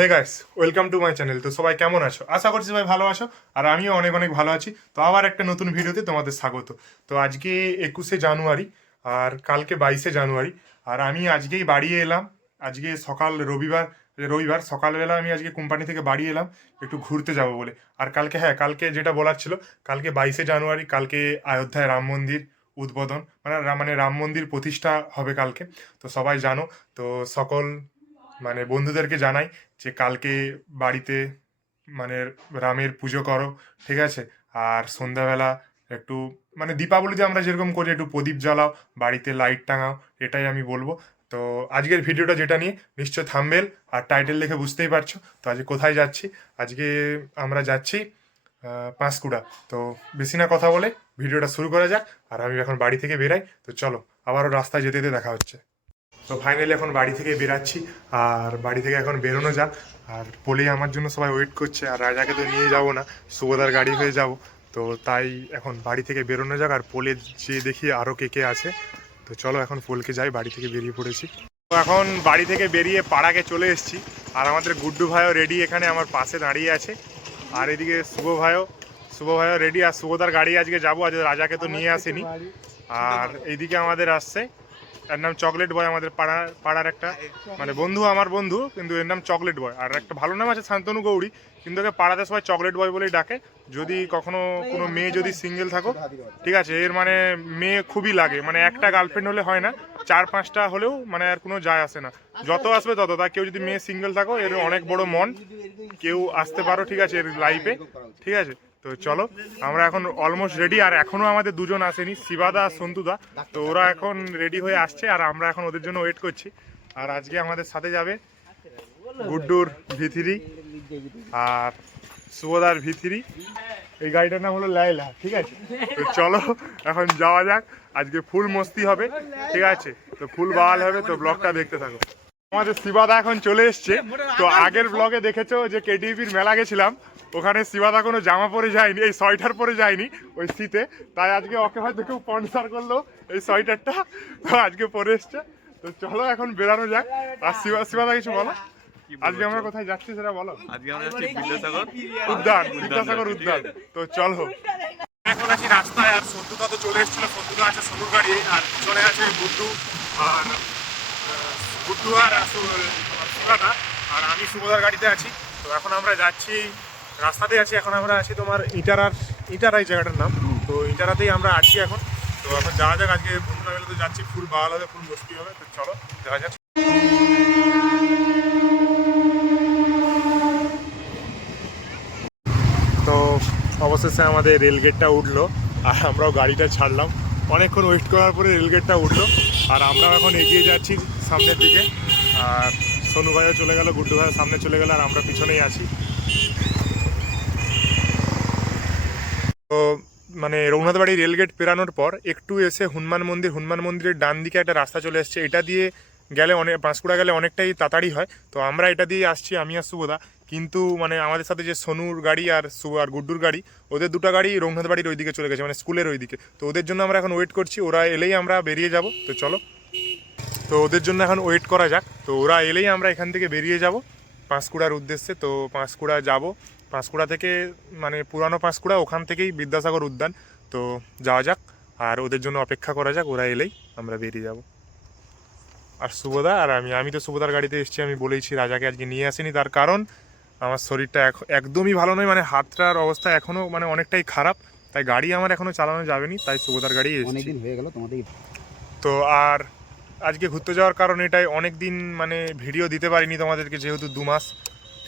Hey guys, welcome to my channel. তো সবাই কেমন আছো? আশা করছি সবাই ভালো আছো, আর আমিও অনেক অনেক ভালো আছি। তো আবার একটা নতুন ভিডিওতে তোমাদের স্বাগত। তো আজকে 21শে জানুয়ারি আর কালকে 22শে জানুয়ারি, আর আমি আজকেই বাড়ি এলাম। আজকে সকাল রবিবার রবিবার সকালবেলা আমি আজকে কোম্পানি থেকে বাড়ি এলাম একটু ঘুরতে যাব বলে। আর কালকে, হ্যাঁ, কালকে যেটা বলার ছিল, কালকে 22শে জানুয়ারি, কালকে অযোধ্যায় রাম মন্দির উদ্বোধন, মানে রাম মন্দির প্রতিষ্ঠা হবে কালকে। তো সবাই জানো। তো সকল বন্ধুদেরকে জানাই যে কালকে বাড়িতে মানে রামের পুজো করো, ঠিক আছে? আর সন্ধ্যাবেলা একটু দীপাবলিতে আমরা যেরকম করি একটু প্রদীপ জ্বালাও, বাড়িতে লাইট টাঙাও, এটাই আমি বলবো। তো আজকের ভিডিওটা যেটা নিয়ে নিশ্চয় থাম্বনেল আর টাইটেল দেখে বুঝতেই পারছো। তো আজকে কোথায় যাচ্ছি? আজকে আমরা যাচ্ছি পাঁশকুড়া। তো বেশি না কথা বলে ভিডিওটা শুরু করা যাক। আর আমি এখন বাড়ি থেকে বেরাই, তো চলো আবারও রাস্তায় যেতে যেতে দেখা হচ্ছে। তো ফাইনালি এখন বাড়ি থেকে বেরাচ্ছি, আর বাড়ি থেকে এখন বেরোনো যাক। আর পোলেই আমার জন্য সবাই ওয়েট করছে, আর রাজাকে তো নিয়ে যাব না, শুভদার গাড়ি হয়ে যাব। তো তাই এখন বাড়ি থেকে বেরোনো যাক, আর পোলে যেয়ে দেখি আরও কে কে আছে। তো চলো এখন পোলকে যাই, বাড়ি থেকে বেরিয়ে পড়েছি। তো এখন বাড়ি থেকে বেরিয়ে পাড়াকে চলে এসেছি, আর আমাদের গুড্ডু ভাইও রেডি, এখানে আমার পাশে দাঁড়িয়ে আছে। আর এদিকে শুভ ভাইও রেডি। আর শুভদার গাড়ি আজকে যাবো, আজ রাজাকে তো নিয়ে আসেনি। আর এইদিকে আমাদের আসছে, এর নাম চকলেট বয়, আমাদের পাড়ার একটা বন্ধু, আমার বন্ধু, কিন্তু এর নাম চকলেট বয়। আর একটা ভালো নাম আছে শান্তনু গৌরী, কিন্তু ওকে পাড়াতে সবাই চকলেট বয় বলেই ডাকে। যদি কখনো কোনো মেয়ে যদি সিঙ্গেল থাকো, ঠিক আছে, এর মেয়ে খুবই লাগে, একটা গার্লফ্রেন্ড হলে হয় না, 4-5টা হলেও আর কোনো যায় আসে না, যত আসবে তত। তা কেউ যদি মেয়ে সিঙ্গেল থাকো, এর অনেক বড় মন, কেউ আসতে পারো, ঠিক আছে, এর লাইফে, ঠিক আছে। তো চলো, আমরা এখন অলমোস্ট রেডি, আর এখনো আমাদের দুজন আসেনি, শিবাদা আর সন্তুদা। তো ওরা এখন রেডি হয়ে আসছে, আর আমরা এখন ওদের জন্য ওয়েট করছি। আর আজকে আমাদের সাথে যাবে গুড্ডুর ভিথিরি আর শুভদার ভিথিরি। এই গাড়িটার নাম হলো লাইলা, ঠিক আছে। তো চলো এখন যাওয়া যাক, আজকে ফুল মস্তি হবে, ঠিক আছে। তো ফুল বাওয়াল হবে, তো ব্লগটা দেখতে থাকো। আমাদের শিবাদা এখন চলে এসছে। তো আগের ব্লগে দেখেছো যে কেটিভির মেলা গেছিলাম, ওখানে শিবাদা কোনো জামা পরে যায়নি, এই সোয়েটার পরে যায়নি ওই শীতে। তাই আজকে ওকে হয়তো কেউ স্পন্সর করলো এই সোয়েটারটা, তো আজকে পরে এসছে। তো চলো এখন বেরানো যাক। আর শিবাদা কিছু বলো, আজকে আমরা কোথায় যাচ্ছি সেটা বলো। আজকে আমরা যাচ্ছি বিদ্যাসাগর উদ্যান। তো চলো এখন আছি রাস্তায়, আর সন্তুদা তো চলে এসেছিল, সন্তুদা আছে সনুর গাড়ি, আর চলে আছে গুড্ডু আর শিবাদা, আর আমি শুভদার গাড়িতে আছি। তো এখন আমরা যাচ্ছি, রাস্তাতে আছি, এখন আমরা আছি তোমার ইটারাই জায়গাটার নাম। তো ইটারাতেই আমরা আছি এখন। তো এখন যাওয়া যাক, আজকে বন্ধুরা মিলে তো যাচ্ছি, ফুল বাওয়াল হবে, ফুল বস্তি হবে। তো চলো যাওয়া যাক। তো অবশেষে আমাদের রেলগেটটা উঠলো, আর আমরাও গাড়িটা ছাড়লাম। অনেকক্ষণ ওয়েট করার পরে রেলগেটটা উঠলো, আর আমরাও এখন এগিয়ে যাচ্ছি সামনের দিকে। আর সোনু ভাইও চলে গেল, গুড্ডু ভাইও সামনে চলে গেল, আর আমরা পিছনেই আছি। তো রঘুনাথ বাড়ি রেলগেট পেরানোর পর একটু এসে হনুমান মন্দিরের ডান দিকে একটা রাস্তা চলে এসছে। এটা দিয়ে গেলে পাঁশকুড়া গেলে অনেকটাই তাড়াতাড়ি হয়। তো আমরা এটা দিয়ে আসছি, আমি আর শুভদা। কিন্তু আমাদের সাথে যে সোনুর গাড়ি আর গুড্ডুর গাড়ি, ওদের দুটো গাড়ি রঘুনাথ বাড়ির ওইদিকে চলে গেছে, স্কুলের ওইদিকে। তো ওদের জন্য আমরা এখন ওয়েট করছি, ওরা এলেই আমরা বেরিয়ে যাব। তো চলো, তো ওদের জন্য এখন ওয়েট করা যাক। তো ওরা এলেই আমরা এখান থেকে বেরিয়ে যাব পাঁশকুড়ার উদ্দেশ্যে। তো পাঁশকুড়া যাব, পাঁশকুড়া থেকে পুরানো পাঁশকুড়া, ওখান থেকেই বিদ্যাসাগর উদ্যান। তো যাওয়া যাক, আর ওদের জন্য অপেক্ষা করা যাক, ওরা এলেই আমরা বেরিয়ে যাব। আর শুভদা আর আমি তো শুভদার গাড়িতে এসেছি, আমি বলেইছি রাজাকে আজকে নিয়ে আসিনি, তার কারণ আমার শরীরটা একদমই ভালো নয়, হাতটার অবস্থা এখনও অনেকটাই খারাপ, তাই গাড়ি আমার এখনও চালানো যাবেনি, তাই শুভদার গাড়ি এসেছি। অনেকদিন হয়ে গেল তোমাদের। তো আর আজকে ঘুরতে যাওয়ার কারণ এটাই, অনেক দিন ভিডিও দিতে পারিনি তোমাদেরকে, যেহেতু 2 মাস,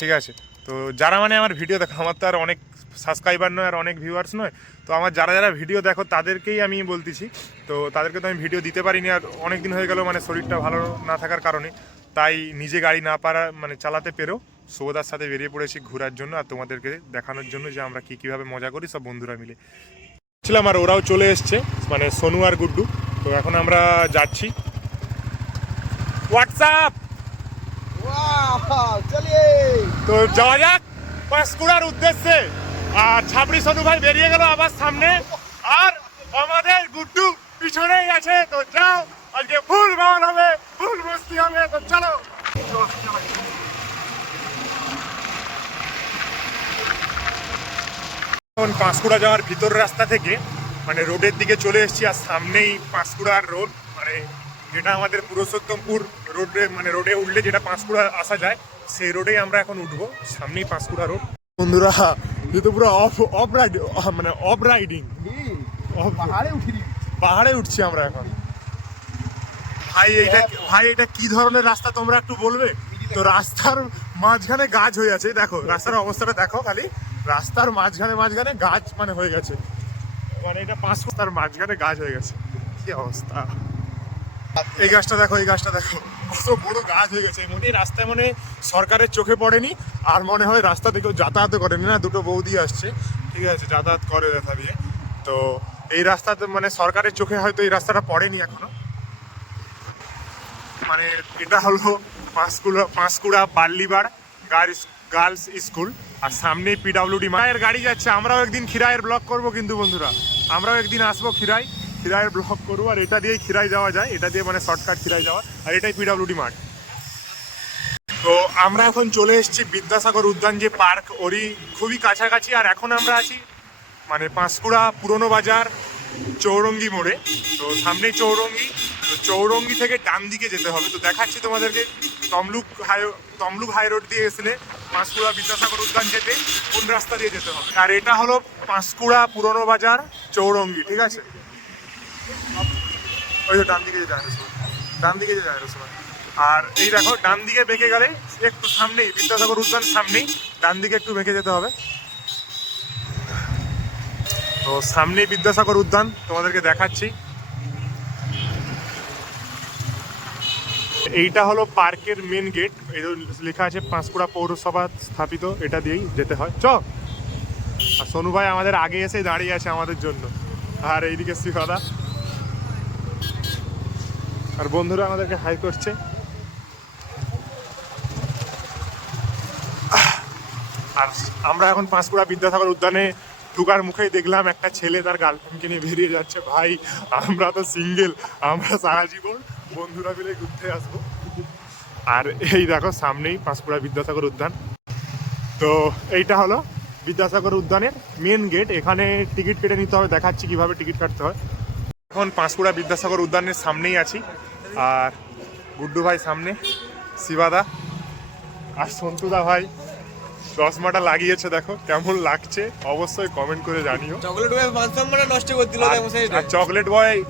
ঠিক আছে। তো যারা আমার ভিডিও দেখো, আমার তো আর অনেক সাবস্ক্রাইবার নয় আর অনেক ভিউয়ার্স নয়, তো আমার যারা যারা ভিডিও দেখো তাদেরকেই আমি বলতেছি। তো তাদেরকে তো আমি ভিডিও দিতে পারিনি, আর অনেক দিন হয়ে গেল শরীরটা ভালো না থাকার কারণে, তাই নিজে গাড়ি না পারা চালাতে পেরেও শুভদার সাথে বেরিয়ে পড়েছি ঘোরার জন্য, আর তোমাদেরকে দেখানোর জন্য যে আমরা কীভাবে মজা করি সব বন্ধুরা মিলে ছিলাম। আর ওরাও চলে এসছে, সোনু আর গুড্ডু। তো এখন আমরা যাচ্ছি। হোয়াটসঅ্যাপ, তো যাওয়া যাক পাঁশকুড়ার উদ্দেশ্যে। আর ছাবড়ি সোনু ভাই বেরিয়ে গেল আবার সামনে, আর আমাদের গুড্ডু পিছনেই আছে। তো যাও, আজকে ফুল বাওয়াল হবে, ফুল মস্তি হবে। তো চলো। এখন পাঁশকুড়া যাওয়ার ভিতর রাস্তা থেকে মানে রোডের দিকে চলে এসেছি, আর সামনেই পাঁশকুড়ার রোড, মানে যেটা আমাদের পুরুষোত্তমপুর রোডে, মানে রোডে উঠলে যেটা পাঁশকুড়া আসা যায় সেই রোডেই আমরা এখন উঠবো, সামনেই পাঁশকুড়া রোড। বন্ধুরা এ তো পুরো অফ রাইডিং পাহাড়ে উঠছি আমরা এখন। ভাই এটা কি ধরনের রাস্তা তোমরা একটু বলবে তো? রাস্তার মাঝখানে গাছ হয়ে আছে, দেখো রাস্তার অবস্থাটা দেখো, খালি রাস্তার মাঝখানে গাছ মানে হয়ে গেছে, মানে এটা পাঁচটার মাঝখানে গাছ হয়ে গেছে, কি অবস্থা। এই গাছটা দেখো কত বড় গাছ হয়ে গেছে। মনে রাস্তায় মনে সরকারের চোখে পড়েনি, আর মনে হয় রাস্তা থেকেও যাতায়াত করেনি না, দুটো বৌদি আসছে, ঠিক আছে, যাতায়াত করে দেখা দিয়ে। তো এই রাস্তাতে মানে সরকারের চোখে হয়তো এই রাস্তাটা পড়েনি এখনো। মানে এটা হলো পাঁশকুড়া বাল্লিবাড় গার্লস স্কুল, আর সামনেই পিডাব্লিউডি মায়ের গাড়ি যাচ্ছে। আমরাও একদিন খিরাইয়ের ব্লগ করব কিন্তু বন্ধুরা, আমরাও একদিন আসবো খিরাইয়ের ব্লগ করবো। আর এটা দিয়েই খিরাই যাওয়া যায়, এটা দিয়ে মানে শর্টকাট খিরাই যাওয়া, আর এটাই পিডাব্লিউডি মাঠ। তো আমরা এখন চলে এসেছি বিদ্যাসাগর উদ্যান যে পার্ক, ওরই খুবই কাছাকাছি। আর এখন আমরা আছি মানে পাঁশকুড়া পুরনো বাজার চৌরঙ্গি মোড়ে। তো সামনেই চৌরঙ্গি, তো চৌরঙ্গি থেকে ডান দিকে যেতে হবে। তো দেখাচ্ছি তোমাদেরকে তমলুক হাই রোড দিয়ে এসলে পাঁশকুড়া বিদ্যাসাগর উদ্যান যেতে কোন রাস্তা দিয়ে যেতে হবে। আর এটা হলো পাঁশকুড়া পুরনো বাজার চৌরঙ্গি, ঠিক আছে। ওই তো ডান দিকে যেতে হয়, আর এই দেখো ডান দিকে বেঁকে গেলে একটু সামনেই বিদ্যাসাগর উদ্যান, সামনেই ডান দিকে একটু বেঁকে যেতে হবে। তো সামনেই বিদ্যাসাগর উদ্যান তোমাদেরকে দেখাচ্ছি। এইটা হলো পার্কের মেন গেট, এই লেখা আছে পাঁশকুড়া পৌরসভা স্থাপিত, এটা দিয়েই যেতে হয়। আর সোনু ভাই আমাদের আগে এসে দাঁড়িয়ে আছে আমাদের জন্য, আর এইদিকে শিবাদা আর বন্ধুরা আমাদেরকে হাই করছে। আর আমরা এখন পাঁশকুড়া বিদ্যাসাগর উদ্যানে ঢুকার মুখেই দেখলাম একটা ছেলে তার গার্লফ্রেন্ডকে নিয়ে বেরিয়ে যাচ্ছে। ভাই আমরা তো সিঙ্গেল, আমরা সারা জীবন বন্ধুরা মিলে ঘুরতে আসবো। আর এই দেখো সামনেই পাঁশকুড়া বিদ্যাসাগর উদ্যান। তো এইটা হলো বিদ্যাসাগর উদ্যানের মেন গেট, এখানে টিকিট কেটে নিতে হবে, দেখাচ্ছি কিভাবে টিকিট কাটতে হয়। এখন পাঁশকুড়া বিদ্যাসাগর উদ্যানের সামনেই আছি, আর গুড্ডু ভাই সামনে, শিবাদা আর সন্তুদা ভাই চশমাটা লাগিয়েছে, দেখো কেমন লাগছে অবশ্যই কমেন্ট করে জানিও।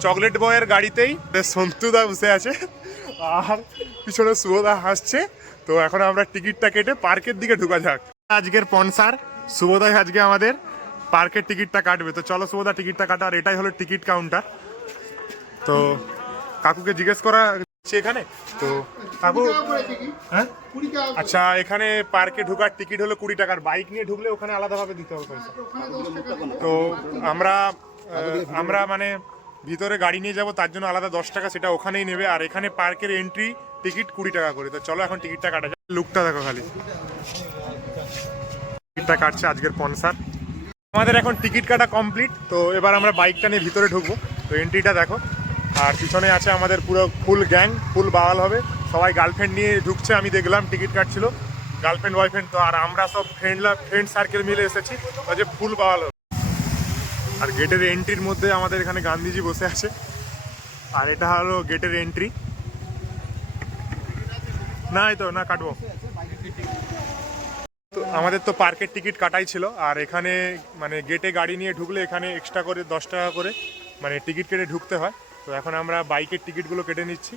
চকলেট বয়ের গাড়িতেই সন্তুদা বসে আছে, আর পিছনে শুভদা হাসছে। তো এখন আমরা টিকিটটা কেটে পার্কের দিকে ঢুকা যাক। আজকের স্পন্সর শুভদাই আজকে আমাদের পার্কের টিকিটটা কাটবে। তো চলো শুভদা টিকিটটা কাটা। আর এটাই হলো টিকিট কাউন্টার। তো কাকুকে জিজ্ঞেস করা এখানে, তো কাকু হ্যাঁ আচ্ছা, এখানে পার্কে ঢোকার টিকিট হলো 20 টাকার, বাইক নিয়ে ঢুকলে ওখানে আলাদাভাবে দিতে হবে পয়সা। তো আমরা মানে ভিতরে গাড়ি নিয়ে যাব, তার জন্য আলাদা 10 টাকা, সেটা ওখানেই নেবে। আর এখানে পার্কের এন্ট্রি টিকিট 20 টাকা করে। তো চলো এখন টিকিটটা কাটা যায়। লুকটা দেখো খালি, টিকিটটা কাটছে আজকের স্পন্সর। আমাদের এখন টিকিট কাটা কমপ্লিট। তো এবার আমরা বাইকটা নিয়ে ভিতরে ঢুকবো। তো এন্ট্রিটা দেখো, আর পিছনে আছে আমাদের পুরো ফুল গ্যাং, ফুল বাওয়াল হবে, সবাই গার্লফ্রেন্ড নিয়ে ঢুকছে। আমি দেখলাম টিকিট কাটছিল গার্লফ্রেন্ড বয়ফ্রেন্ড। তো আর আমরা সব ফ্রেন্ড সার্কেল মিলে এসেছি, যে ফুল বাওয়াল হবে। আর গেটের এন্ট্রির মধ্যে আমাদের এখানে গান্ধীজি বসে আছে, আর এটা হলো গেটের এন্ট্রি। না এই তো না কাটবো। তো আমাদের তো পার্কের টিকিট কাটাই ছিল, আর এখানে মানে গেটে গাড়ি নিয়ে ঢুকলে এখানে এক্সট্রা করে 10 টাকা করে মানে টিকিট কেটে ঢুকতে হয়। তো এখন আমরা বাইকের টিকিটগুলো কেটে নিচ্ছি,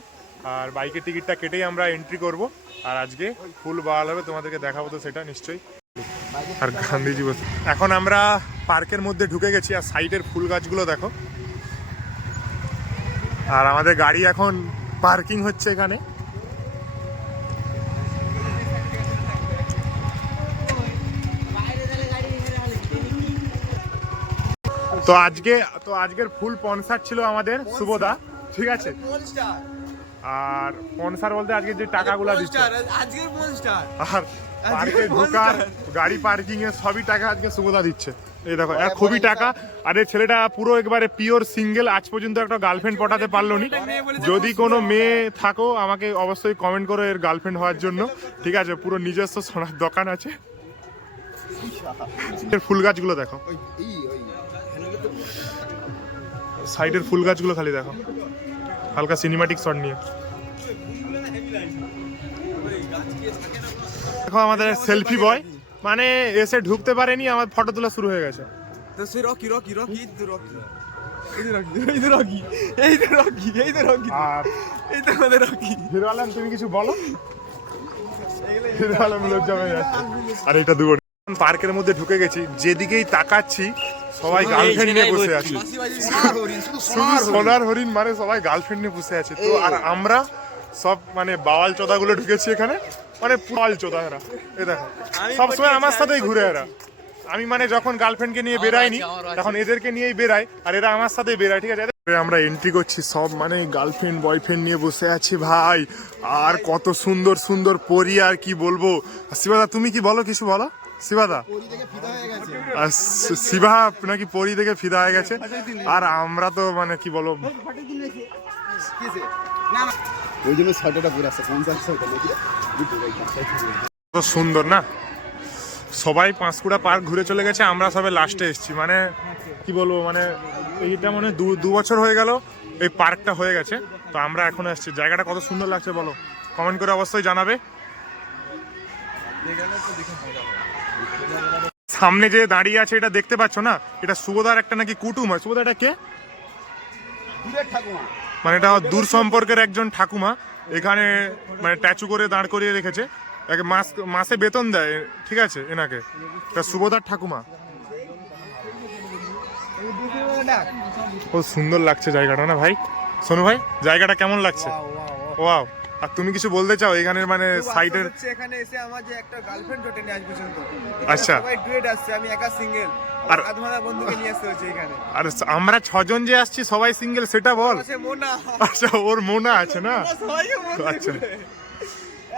আর বাইকের টিকিটটা কেটেই আমরা এন্ট্রি করব। আর আজকে ফুল বাওয়াল হবে, তোমাদেরকে দেখাবো তো সেটা নিশ্চয়ই। আর গান্ধীজি বসে। এখন আমরা পার্কের মধ্যে ঢুকে গেছি, আর সাইডের ফুল গাছগুলো দেখো। আর আমাদের গাড়ি এখন পার্কিং হচ্ছে এখানে। তো আজকের ফুল স্পন্সর ছিল আমাদের শুভদা, ঠিক আছে। আর স্পন্সর বলতে আজকে যে টাকাগুলো দিচ্ছে, আর পার্কে ঢোকার গাড়ি পার্কিং এর সবই টাকা আজকে শুভদা দিচ্ছে। এই দেখো খুবই টাকা। আর এই ছেলেটা পুরো একবারে পিওর সিঙ্গেল, আজ পর্যন্ত একটা গার্লফ্রেন্ড পটাতে পারলো নি। যদি কোনো মেয়ে থাকো আমাকে অবশ্যই কমেন্ট করো এর গার্লফ্রেন্ড হওয়ার জন্য, ঠিক আছে। পুরো নিজস্ব সোনার দোকান আছে। ফুল গাছগুলো দেখো, সাইডের ফুল গাছগুলো খালি দেখো, হালকা সিনেমাটিক শট নিয়ে। দেখো আমাদের সেলফি বয় মানে এসে ঢুকতে পারেনি, আমার ফটো তোলা শুরু হয়ে গেছে। তুমি কিছু বলো। আর এটা পার্কের মধ্যে ঢুকে গেছি, যেদিকেই তাকাচ্ছি সবাই গার্লফ্রেন্ড নিয়ে বসে আছে, শুধু সোনার হরিণ মানে সবাই গার্লফ্রেন্ড নিয়ে বসে আছে। তো আর আমরা সব মানে বাওয়াল চোদাগুলো ঢুকেছি এখানে, মানে বাওয়াল চোদা এরা, এ দেখো সবসময় আমার সাথেই ঘুরে এরা। আমি মানে যখন গার্লফ্রেন্ডকে নিয়ে বেরাইনি তখন এদেরকে নিয়েই বেরাই, আর এরা আমার সাথেই বেরায়, ঠিক আছে। আমরা এন্ট্রি করছি, সব মানে গার্লফ্রেন্ড বয়ফ্রেন্ড নিয়ে বসে আছি ভাই, আর কত সুন্দর সুন্দর পরি, আর কি বলবো। শিবাদা তুমি কি বলো, কিছু বলো শিবাদা। আর শিবা নাকি পরি থেকে ফিদা হয়ে গেছে, আর আমরা তো মানে কি বলবো, কত সুন্দর না। সবাই পাঁশকুড়া পার্ক ঘুরে চলে গেছে, আমরা সবাই লাস্টে এসেছি, মানে কি বলবো, মানে এইটা মানে দু বছর হয়ে গেল এই পার্কটা হয়ে গেছে, তো আমরা এখন আসছি। জায়গাটা কত সুন্দর লাগছে বলো, কমেন্ট করে অবশ্যই জানাবে। সামনে যে দাঁড়িয়ে আছে এটা দেখতে পাচ্ছ না, এটা সুবোধার একটা নাকি কুটুম হয়। সুবোধা এটা কে? মানে এটা দূর সম্পর্কের একজন ঠাকুমা, এখানে মানে ট্যাচু করে দাঁড় করিয়ে রেখেছে, মাসে বেতন দেয়, ঠিক আছে এনাকে। এটা সুবোধার ঠাকুমা। ও সুন্দর লাগছে জায়গাটা না ভাই। সোনু ভাই জায়গাটা কেমন লাগছে? ওয়াও। আর তুমি কিছু বলতে চাও এখানে মানে সাইডের? এখানে এসে আমার যে একটা গার্লফ্রেন্ড জোটেনি আজ পর্যন্ত। আচ্ছা, সবাই ডুয়েট আসছে, আমি একা সিঙ্গেল। আর আধমাদা বন্ধুকে নিয়ে আসছে হচ্ছে এখানে। আর আমরা 6 জন যে আসছি সবাই সিঙ্গেল, সেটা বল। আছে মোনা। আচ্ছা, ওর মোনা আছে না? আচ্ছা,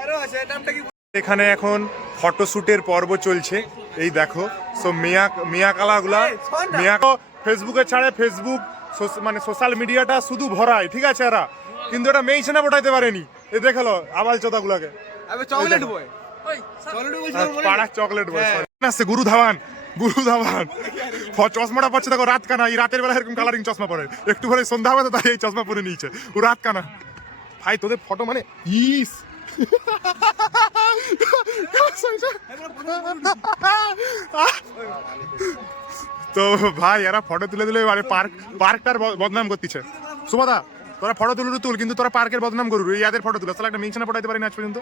আরো আছে, নামটা কি? এখানে এখন ফটোশুটের পর্ব চলছে, এই দেখো। সো মিয়া কালাগুলা মিয়াকে ফেসবুকে ছাড়ে, ফেসবুক মানে সোশ্যাল মিডিয়াটা শুধু ভরায়, ঠিক আছে এরা, কিন্তু এটা মেইছে না পটাইতে পারেনি। এ দেখালো আবাল চোদাগুলাকে। আবে চকলেট বয়, ওই চকলেট বয়, পাড়া চকলেট বয় আসছে। গুরু ধাওয়ান চশমাটা পাচ্ছে দেখো, রাত কানা। এই রাতের বেলা এরকম কালারিং চশমা পরে, একটু পরে সন্ধ্যা হবে তো তাই এই চশমা পরে নিয়েছে, ও রাত কানা। ভাই তোদের ফটো মানে ইস তো ভাই এরা ফটো তুলে দিলে মানে পার্কটার বদনাম করতেছে। সুবাদা তোরা ফটো তুল, কিন্তু তোরা পার্কের বদনাম করু, ইয়াদের ফটো তুলে তাহলে একটা মেনশনে পটাইতে পারি না আজ পর্যন্ত।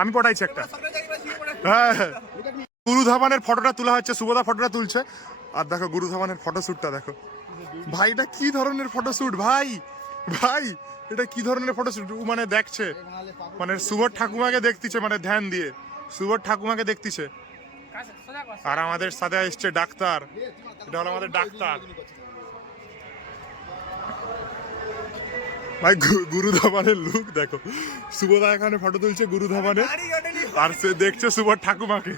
আমি পটাইছি একটা। হ্যাঁ, গুরু ধাবানের ফটোটা তোলা হচ্ছে, সুবোধা ফটোটা তুলছে। আর দেখো গুরু ধাবানের ফটোশুটটা দেখো ভাই, এটা কি ধরনের ফটোশুট ভাই, ভাই এটা কি ধরনের ফটোশুট। মানে দেখছে মানে সুবোধ ঠাকুমাকে দেখতেছে, মানে ধ্যান দিয়ে সুবোধ ঠাকুমাকে দেখতেছে। আর আমাদের সাথে এসছে ডাক্তার, এটা হলো আমাদের ডাক্তার ভাই। গুরু ধাবানের লুক দেখো, সুবোধা এখানে ফটো তুলছে গুরু ধাবানের, আর সে দেখছে সুবোধ ঠাকুমাকে।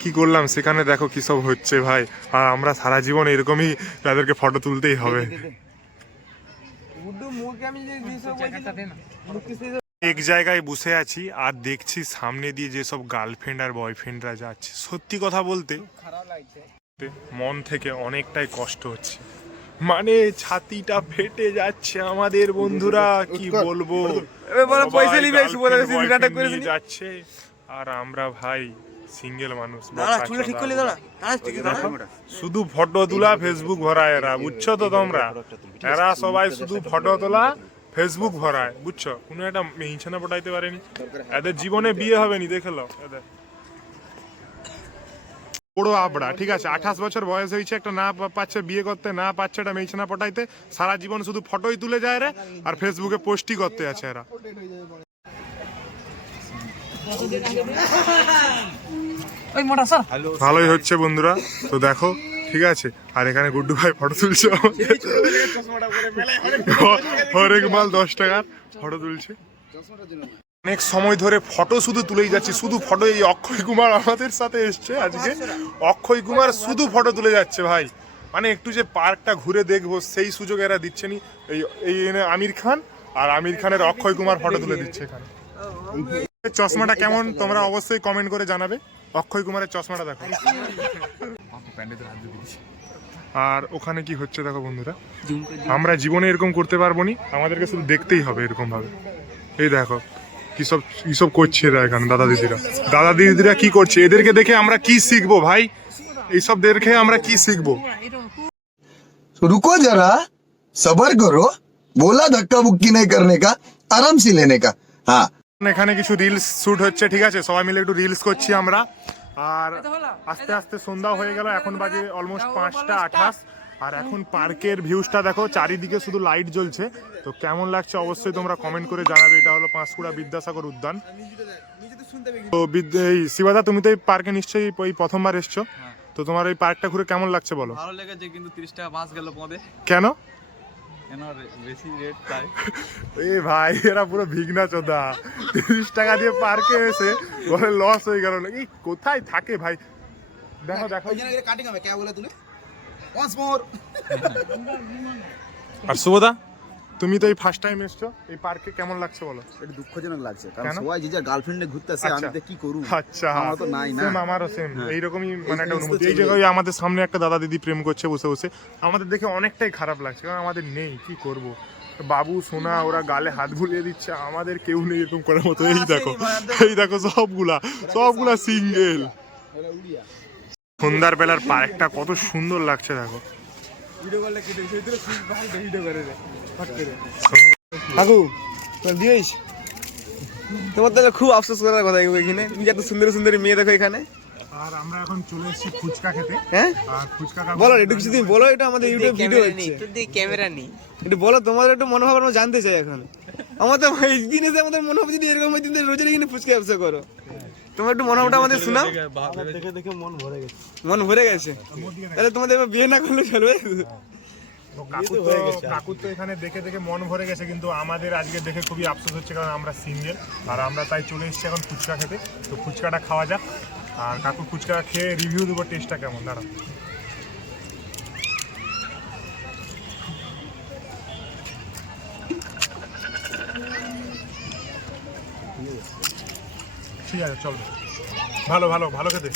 কি করলাম সেখানে দেখো কি সব হচ্ছে ভাই, আর আমরা সারা জীবন এরকমই তাদেরকে ফটো তুলতেই হবে। এক জায়গায় বসে আছি আর দেখছি সামনে দিয়ে যেসব গার্লফ্রেন্ড আর বয়ফ্রেন্ডরা যাচ্ছে, সত্যি কথা বলতে মন থেকে অনেকটাই কষ্ট হচ্ছে, মানে ছাতিটা ফেটে যাচ্ছে আমাদের বন্ধুরা, কি বলবো, যাচ্ছে আর আমরা ভাই সিঙ্গেল মানুষ, শুধু ফটো তোলা ফেসবুক ভরায় এরা, বুঝছো তো তোমরা, এরা সবাই শুধু ফটো তোলা ফেসবুক ভরায়, বুঝছো, কোনো একটা মেইছানা পটাইতে পারেনি, এদের জীবনে বিয়ে হবে নি, দেখে লো এদের বড় আবড়া, ঠিক আছে 28 বছর বয়স হয়েছে, একটা না পাচ্ছে বিয়ে করতে, না পাচ্ছে একটা মেইছানা পটাইতে, সারা জীবন শুধু ফটোই তুলে যায় রে, আর ফেসবুকে পোস্টই করতে আছে এরা। ভালোই হচ্ছে বন্ধুরা, তো দেখো ঠিক আছে। আর এখানে গুড্ডু ভাই ফটো তুলছে, হরেক মাল 10 টাকার ফটো তুলছে। অনেক সময় ধরে ফটো শুধু তুলেই যাচ্ছি, শুধু ফটো। এই অক্ষয় কুমার আমাদের সাথে এসছে আজকে, অক্ষয় কুমার শুধু ফটো তুলে যাচ্ছে ভাই, মানে একটু যে পার্কটা ঘুরে দেখবো সেই সুযোগ এরা দিচ্ছে নি। এই আমির খান, আর আমির খানের অক্ষয় কুমার ফটো তুলে দিচ্ছে এখানে। চশমাটা কেমন তোমরা অবশ্যই কমেন্ট করে জানাবে। অক্ষয় কুমারের চশমাটা দেখো। আর ওখানে কি হচ্ছে দেখো বন্ধুরা, আমরা জীবনে এরকম করতে পারবো নি, আমাদেরকে শুধু দেখতেই হবে এরকম ভাবে। এই দেখো কিসব করছে এরা এখানে, দাদা দিদিরা কি করছে, এদেরকে দেখে আমরা কি শিখবো ভাই, এইসব দেখে আমরা কি শিখবো? रुको जरा सबर करो बोला धक्का बुक्की नहीं करने का आराम से लेने का हाँ এখানে কিছু রিলস শুট হচ্ছে, ঠিক আছে, সবাই মিলে একটু রিলস করছি আমরা। আর আস্তে আস্তে সন্ধ্যা হয়ে গেল, এখন বাজে অলমোস্ট 5:28। আর এখন পার্কের ভিউজটা দেখো, চারিদিকে শুধু লাইট জ্বলছে। তো কেমন লাগছে অবশ্যই তোমরা কমেন্ট করে জানাবে। এটা হলো পাঁশকুড়া বিদ্যাসাগর উদ্যান। তো এই শিবাদা, তুমি তো এই পার্কে নিশ্চয়ই এই প্রথমবার এসছো, তো তোমার এই পার্কটা ঘুরে কেমন লাগছে বলো? ভালো লেগেছে, কিন্তু 30 টাকা বাস গেল পদে। কেন? বেশি রেট তাই। এ ভাই, এরা পুরো ভিগনা চোদা, 30 টাকা দিয়ে পার্কে এসে বলে লস হয়ে গেল। এই কোথায় থাকে ভাই? দেখো দেখো। কাটিং হবে কে বলে তুলে ওয়ান্স মোর। আর শুভদা, তুমি তো এই ফার্স্ট টাইম এসছো, এই পার্কে কেমন লাগছে বলো? একটু দুঃখজনক লাগছে, কারণ কেন? সবাই যে যার গার্লফ্রেন্ডে ঘুরতেছে, আমি তো কি করব? আচ্ছা, আমার তো নাই না। সেম, আমারও সেম এইরকমই মানে একটা এই জিনিস তো অনুভূতি। এই চলে জায়গায় আমাদের সামনে একটা দাদা দিদি প্রেম করছে বসে বসে, আমাদের দেখে অনেকটাই খারাপ লাগছে, কারণ আমাদের নেই, কি করব? বাবু সোনা ওরা গালে হাত বুলিয়ে দিচ্ছে, আমাদের কেউ নেই এরকম করার মতো। এই দেখো সবগুলা সিঙ্গেল। সন্ধ্যার বেলার পার্কটা কত সুন্দর লাগছে দেখো। কাকু দিয়েছ তোমার তাহলে খুব আফসোস করার কথা এখানে, তুমি এত সুন্দর সুন্দর মেয়ে দেখো এখানে। আর আমরা এখন চলে এসেছি ফুচকা খেতে। হ্যাঁ, আর ফুচকা বলো একটু কিছু তুমি বলো, এটা আমাদের ইউটিউব ভিডিও হচ্ছে, ক্যামেরা নেই, একটু বলো তোমাদের একটু মনোভাব আমরা জানতে চাই এখন। আমাদের এই জিনিসে আমাদের মনোভাব যদি এরকম হয়, তুমি রোজের এখানে ফুচকা ব্যবসা করো, তোমার একটু মনোভাবটা আমাদের শোনাও। দেখে মন ভরে গেছে। মন ভরে গেছে, তাহলে তোমাদের এবার বিয়ে না করলে চলবে? কাকুর তো এখানে দেখে দেখে মন ভরে গেছে, কিন্তু আমাদের আজকে দেখে খুবই আফসোস হচ্ছে, কারণ আমরা সিঙ্গেল। আর আমরা তাই চলে এসেছি এখন ফুচকা খেতে। তো ফুচকাটা খাওয়া যাক, আর কাকুর ফুচকা খেয়ে রিভিউ দেবো টেস্টটা কেমন। দাঁড়াও, ঠিক আছে চলবে, ভালো ভালো ভালো খেতে।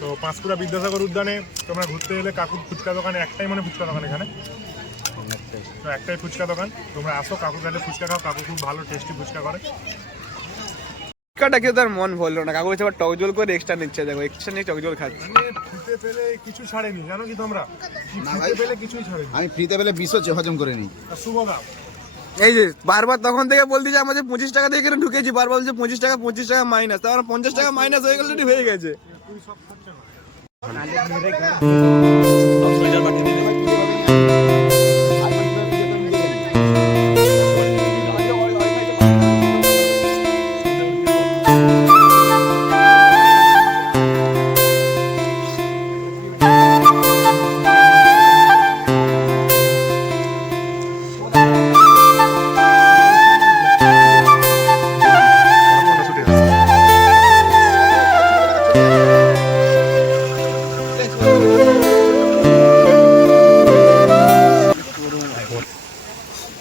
তো পাঁশকুড়া বিদ্যাসাগর উদ্যানে তোমরা ঘুরতে এলে কাকুর ফুচকা দোকানে একটাই ফুচকা দোকান এখানে, তো একটাই ফুচকা দোকান। তোমরা আসো কাকুর কাছে ফুচকা খাও, কাকু খুব ভালো টেস্টি ফুচকা করে। ফুচকাটা কেউ তার মন ভরলো না, কাকু হচ্ছে আবার টক জল করে এক্সট্রা নিচ্ছে, দেখো এক্সট্রা নিয়ে টক জল খাচ্ছে। ফ্রিতে পেলে কিছু ছাড়েনি, জানো কি তোমরা? না ভাই। ফ্রিতে পেলে কিছুই ছাড়েনি। আমি ফ্রিতে পেলে 20 হজম করে নিই। আর শুভদা, এই যে বারবার তখন থেকে বলতে যে আমাদের 25 টাকা দিয়ে এখানে ঢুকেছি, বারবার বলছে 25 টাকা মাইনাস, তার 50 টাকা মাইনাস হয়ে গেলে হয়ে গেছে।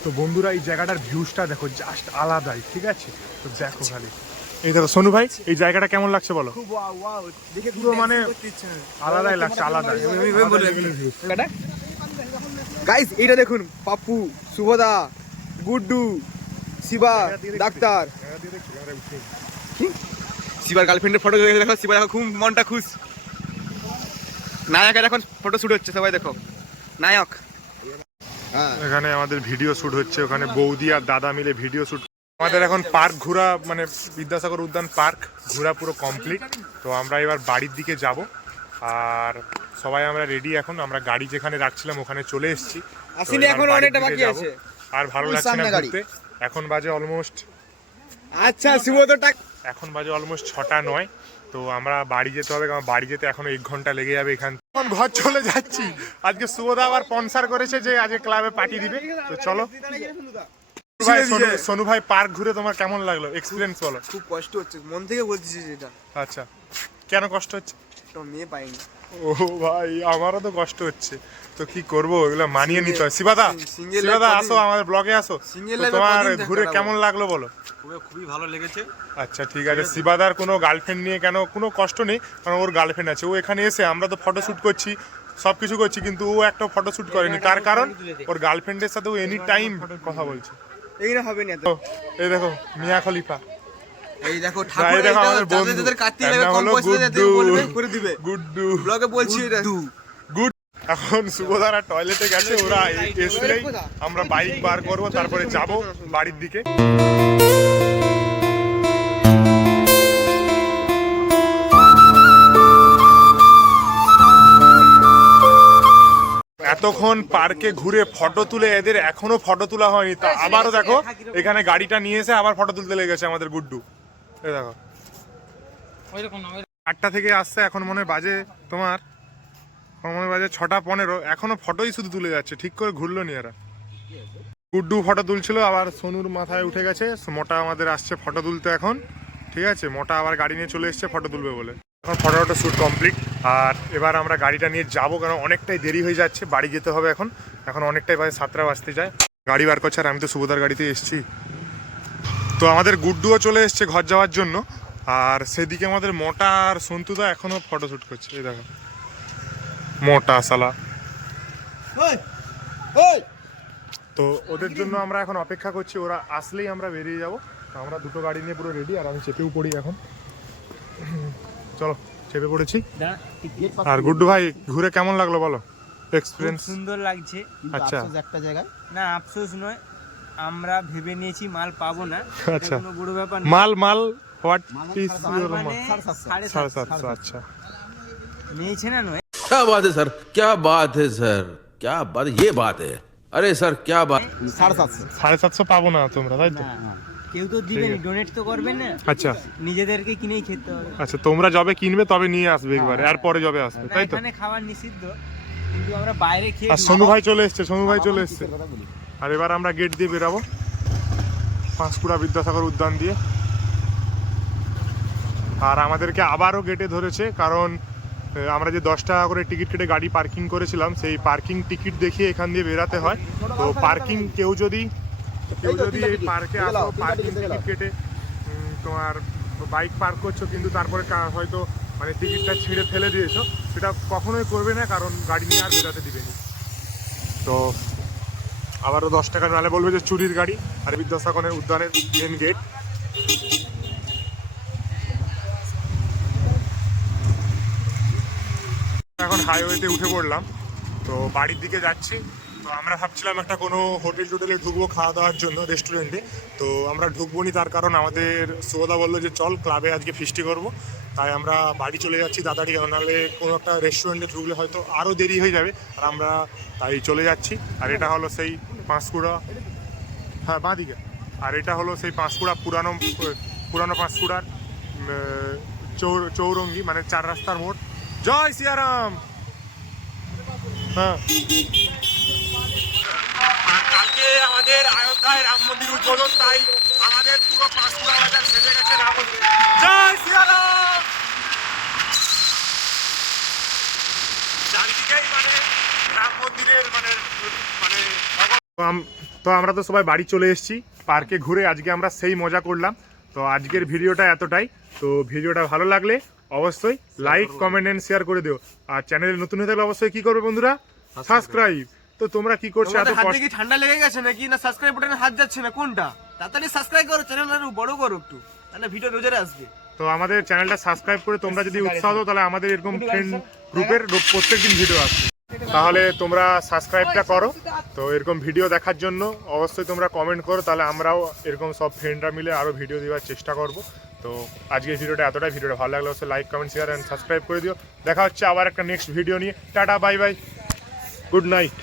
তো বন্ধুরা এই জায়গাটার ভিউজটা দেখো, জাস্ট আলাদাই, ঠিক আছে? তো দেখো খালি, এই দেখো সোনু ভাই, এই জায়গাটা কেমন লাগছে বলো? পুরো মানে আলাদাই লাগছে, আলাদাই। গাইস এটা দেখুন, পাপ্পু, শুভদা, গুড্ডু, শিবা, ডাক্তার, শিবার গার্লফ্রেন্ডের ফটো দেখো, শিবা দেখো খুব মনটা খুশ। নায়কের এখন ফটো শুট হচ্ছে, সবাই দেখো নায়ক। এখানে আমাদের ভিডিও শুট হচ্ছে, ওখানে বৌদি আর দাদা মিলে ভিডিও শুট। আমাদের এখন পার্ক ঘোরা মানে বিদ্যাসাগর উদ্যান পার্ক ঘোরা পুরো কমপ্লিট। তো আমরা এবার বাড়ির দিকে যাব, আর সবাই আমরা রেডি। এখন আমরা গাড়ি যেখানে রাখছিলাম ওখানে চলে এসেছি। আসেনি, এখন অনেকটা বাকি আছে। আর ভালো লাগছে না ঘুরতে। এখন বাজে অলমোস্ট, আচ্ছা শুভদাটা এখন বাজে অলমোস্ট 6:09। তো আমরা বাড়ি যেতে হবে, কারণ বাড়ি যেতে এখনো 1 ঘন্টা লেগে যাবে। এখান এখন ঘর চলে যাচ্ছি। আজকে শুভদা আবার স্পন্সর করেছে যে আজকে ক্লাবে পার্টি দিবে, তো চলো। ভাই সোনু ভাই, পার্ক ঘুরে তোমার কেমন লাগলো, এক্সপিরিয়েন্স বলো? খুব কষ্ট হচ্ছে, মন থেকে বলতেছি যেটা। আচ্ছা, কেন কষ্ট হচ্ছে? একটা মেয়ে পাইনি। ও ভাই আমারও তো কষ্ট হচ্ছে, তো কি করবো, এগুলো মানিয়ে নিতে হয়। শিবাদা, Single শিবাদা life আসো, আমাদের ব্লগে আসো। Single তো life এ তোমার কদিন থাকতে ঘুরে পারবো? কেমন লাগলো বলো? খুবই ভালো লেগেছে। আচ্ছা ঠিক আছে, শিবাদার কোনো গার্লফ্রেন্ড নিয়ে কেন কোনো কষ্ট নেই, কারণ ওর গার্লফ্রেন্ড আছে। ও এখানে এসে, আমরা তো ফটো শ্যুট করছি, সব কিছু করছি, কিন্তু ও একটা ফটো শ্যুট করেনি। তার কারণ ওর গার্লফ্রেন্ডের সাথে ও এনি টাইম কথা বলছে। এইটা হবে না এত। তো এই দেখো মিয়া খলিফা, এই দেখো এই ঠাকুর, দেখো এইটা আমাদের যাদের বন্ধু, যাদের কাটতে এর লাগে নাম কম হলো পয়সা দিয়ে গুড্ডু। বলবে করে দিবে। গুড্ডু ব্লগে বলছি এটা। গুড। এখন শুভধারা টয়লেটে গেছে, ওরা এসলেই আমরা বাইক বার করব, তারপরে যাব বাড়ির দিকে। এতক্ষণ পার্কে ঘুরে ফটো তুলে এদের এখনো ফটো তোলা হয়নি, তা আবারও দেখো এখানে গাড়িটা নিয়ে এসে আবার ফটো তুলতে লেগেছে আমাদের গুড্ডু। এই দেখো 8টা থেকে আসছে, এখন মনে হয় বাজে তোমার, এখন মনে হয় বাজে 6:15, এখনো ফটোই শুধু তুলে যাচ্ছে, ঠিক করে ঘুরলো নি এরা। গুড্ডু ফটো তুলছিল, আবার সোনুর মাথায় উঠে গেছে, মোটা আমাদের আসছে ফটো তুলতে এখন। ঠিক আছে, মোটা আবার গাড়ি নিয়ে চলে এসছে ফটো তুলবে বলে। এখন ফটোটা শ্যুট কমপ্লিট, আর এবার আমরা গাড়িটা নিয়ে যাবো, কারণ অনেকটাই দেরি হয়ে যাচ্ছে, বাড়ি যেতে হবে এখন। এখন অনেকটাই বাজে 7টা বাজতে যায়। গাড়ি বার করছে, আর আমি তো সুভদার গাড়িতে এসেছি। তো আমাদের গুড্ডুও চলে এসছে ঘর যাওয়ার জন্য, আর সেদিকে আমাদের মোটা আর সন্তুদা এখনো ফটো শ্যুট করছে। এই দেখো মোটা সালা। তো ওদের জন্য আমরা এখন অপেক্ষা করছি, ওরা আসলেই আমরা বেরিয়ে যাব। আমরা দুটো গাড়ি নিয়ে পুরো রেডি, আর আমি চেপেও পড়ি এখন। চলো চেপে পড়েছি। আর গুড্ডু ভাই ঘুরে কেমন লাগলো বলো, এক্সপিরিয়েন্স? সুন্দর লাগছে। আচ্ছা একটা জায়গায় না আফসোস নয়, আমরা ভেবে নিয়েছি মাল পাবো না, এটা আচ্ছা। কোনো বড় ব্যাপার না। মাল হোয়াট পিস? মাল মানে 750। আচ্ছা নিয়েছে না নয়, क्या बात है सर, क्या बात है सर, क्या बात, ये बात है, अरे सर क्या बात। 750 750 পাবো না তোমরা, তাই তো? কেউ তো দিবেনি, ডোনেট তো করবেন না, আচ্ছা নিজেদেরকে কিনেই খেতে হবে। আচ্ছা, তোমরা যবে কিনবে তবে নিয়ে আসবে একবারে, আর পরে যবে আসবে, না, তাই তো? এখানে খাবার নিষিদ্ধ, কিন্তু আমরা বাইরে খেয়ে আর সোনু ভাই চলে এসছে, সোনু ভাই চলে এসছে। আর এবার আমরা গেট দিয়ে বেরাবো, পাঁশকুড়া বিদ্যাসাগর উদ্যান দিয়ে। আর আমাদেরকে আবারও গেটে ধরেছে, কারণ আমরা যে 10 টাকা করে টিকিট কেটে গাড়ি পার্কিং করেছিলাম, সেই পার্কিং টিকিট দেখিয়ে এখান দিয়ে বেরাতে হয়। তো পার্কিং কেউ যদি এই পার্কে আসো, পার্কিং টিকিট কেটে তোমার বাইক পার্ক করছো, কিন্তু তারপরে হয়তো মানে টিকিটটা ছিঁড়ে ফেলে দিয়েছো, সেটা কখনোই করবে না, কারণ গাড়ি নিয়ে আর বেরাতে দিবেনি। তো আবারও 10 টাকা নালে বলবে যে চুরির গাড়ি। আর বিদ্যাসাগরের উদ্যানের মেন গেট। এখন হাইওয়েতে উঠে পড়লাম, তো বাড়ির দিকে যাচ্ছি। তো আমরা ভাবছিলাম একটা কোনো হোটেল টোটেলে ঢুকবো খাওয়া দাওয়ার জন্য, রেস্টুরেন্টে। তো আমরা ঢুকবো নি, তার কারণ আমাদের সুভদা বললো যে চল ক্লাবে আজকে ফিস্টি করব। তাই আমরা বাড়ি চলে যাচ্ছি তাড়াতাড়ি, নাহলে কোনো একটা রেস্টুরেন্টে ঢুকলে হয়তো আরও দেরি হয়ে যাবে। আর আমরা তাই চলে যাচ্ছি। আর এটা হলো সেই পাঁশকুড়া, হ্যাঁ বাঁ দিকে। আর এটা হলো সেই পাঁশকুড়া, পুরানো পাঁশকুড়ার চৌরঙ্গি, মানে 4 রাস্তার মোড়। জয় সিয়ারাম। হ্যাঁ, আর কালকে আমাদের অযোধ্যায় রাম মন্দির উদ্বোধন, তাই আমাদের পুরো পাঁশকুড়া বাজার সেজে গেছে রাম মন্দির। জয় সিয়ারাম। চারিদিকেই মানে রাম মন্দিরের মানে তো আমরা তো সবাই বাড়ি চলে এসেছি পার্কে ঘুরে। আজকে আমরা সেই মজা করলাম। তো আজকের ভিডিওটা এতটাই। তো ভিডিওটা ভালো লাগলে অবশ্যই লাইক, কমেন্ট এন্ড শেয়ার করে দিও। আর চ্যানেলে নতুন হয়ে থাকলে অবশ্যই কি করবে বন্ধুরা, সাবস্ক্রাইব। তো তোমরা কি করছো এত তোমাদের হাতে কষ্ট? কি ঠান্ডা লেগে গেছে নাকি, না সাবস্ক্রাইব বাটনে হাত যাচ্ছে না, কোনটা? তাড়াতাড়ি সাবস্ক্রাইব করো, চ্যানেলটা বড় করো একটু, তাহলে ভিডিও রোজারে আসবে। তো আমাদের চ্যানেলটা সাবস্ক্রাইব করে তোমরা যদি উৎসাহ দাও, তাহলে আমাদের এরকম ফ্রেন্ড গ্রুপের প্রত্যেকদিন ভিডিও আসবে। তাহলে তোমরা সাবস্ক্রাইবটা করো। তো এরকম ভিডিও দেখার জন্য অবশ্যই তোমরা কমেন্ট করো, তাহলে আমরাও এরকম সব ফ্রেন্ডরা মিলে আরও ভিডিও দেওয়ার চেষ্টা করব। তো আজকের ভিডিওটা এতটাই। ভিডিওটা ভালো লাগলে অবশ্যই like, comment, share and subscribe করে দিও। দেখা হচ্ছে আবার একটা নেক্সট ভিডিও নিয়ে। Tata, bye bye, good night.